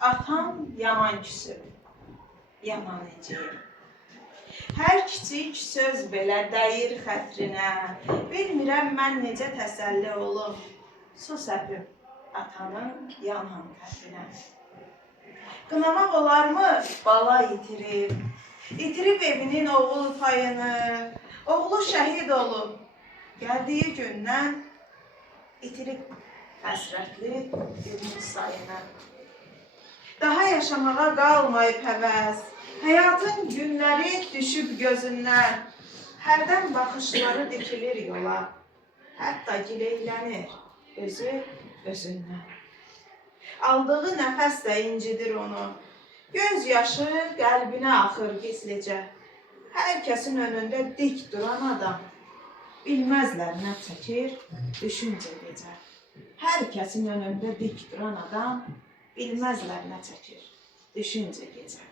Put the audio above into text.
Atam yaman küsüb, yaman ecəyir. Hər kiçik söz belə dəyir xətrinə, bilmirəm mən necə təsəlli olum, su səpib atanın yanan xətrinə. Qınamaq olarmı bala itirib, itirib evinin oğul payını, oğlu şəhid olub, gəldiyi gündən itirib həsrətli günün sayını. Daha yaşamağa qalmayıb həvəs, həyatın günləri düşüb gözündən, hərdən baxışları dikilir yola, hətta gileylənir özü özündən. Aldığı nəfəs də incidir onu, göz yaşı qəlbinə axır gizlicə. Hər kəsin önündə dik duran adam, bilməzlər nə çəkir düşüncə gecə. Hər kəsin önündə dik duran adam, bilməzlər nə çəkir düşüncə gecə.